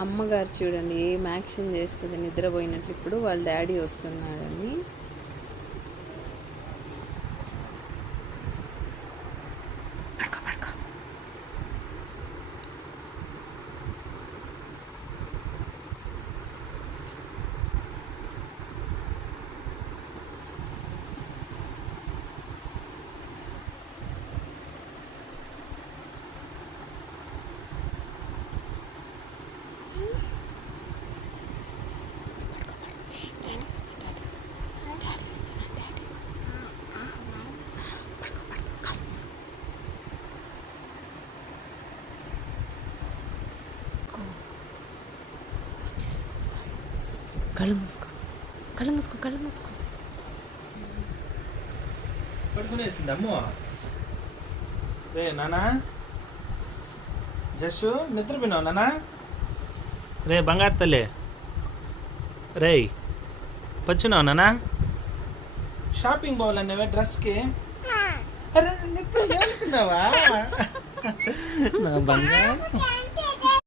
అమ్మగారు చూడండి ఏం యాక్షన్ చేస్తుంది నిద్రపోయినట్లు. ఇప్పుడు వాళ్ళ డాడీ వస్తున్నారని పడుకో పడుకో డాడీ వస్తున్నాడు డాడీ పడుకో పడుకో కళ్ళు మూసుకో. కళ్ళు మూసుకో. కళ్ళు మూసుకో కళ్ళు మూసుకో. పడుకునేసింది అమ్ము. రే నానా. జస్సు నిద్రపోయినావు నానా? రే బంగారు తల్లి. రే పచ్చినావు నానా? షాపింగ్ పోవాలనేవే డ్రెస్కి. అరే నిద్ర నా బంగారు.